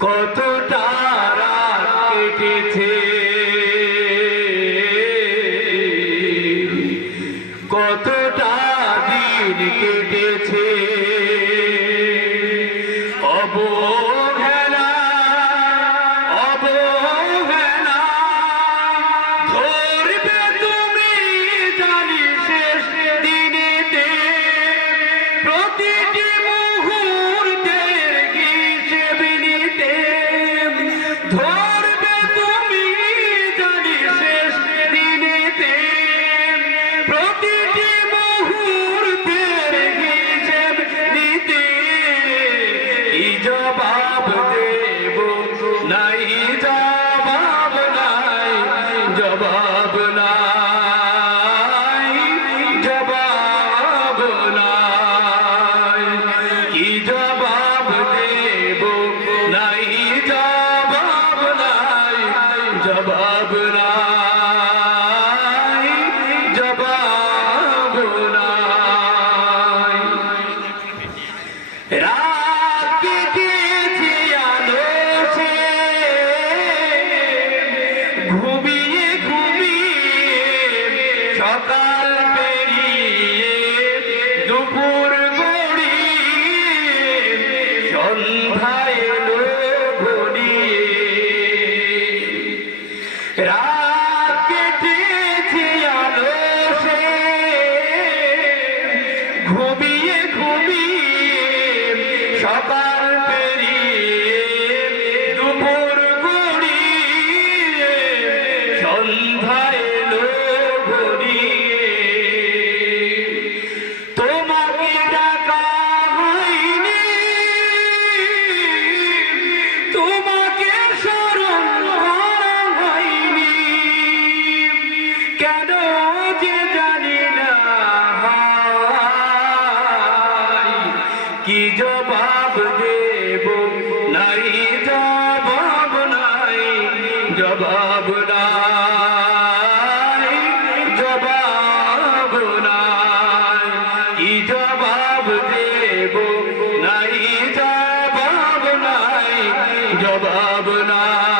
কতটা রাত কেটেছে। কতটা দিন কেটেছে। অবয় job, Bob. জবাব দেব নাই, জবাব নাই জবাব নাই জবাব নাই। কি জবাব দেব নাই, জবাব নাই জবাব নাই।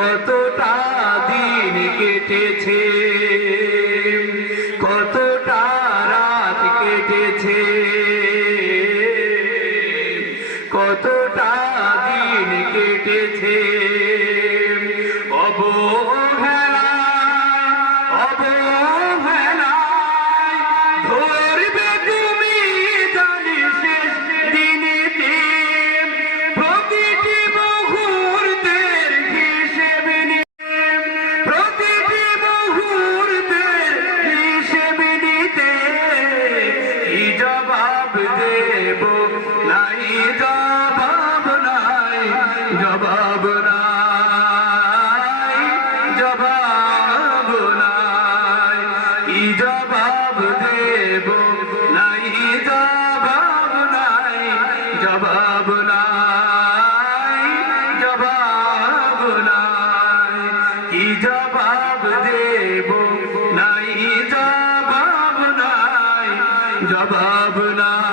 কতটা দিন কেটেছে? কতটা রাত কেটেছে? কতটা দিন কেটেছে? জবাব নাই জবাব নাই। কি জবাব দেব নাই জবাব নাই। জবাব নাই জবাব নাই। কি জবাব দেব নাই জবাব নাই। জবাব নাই।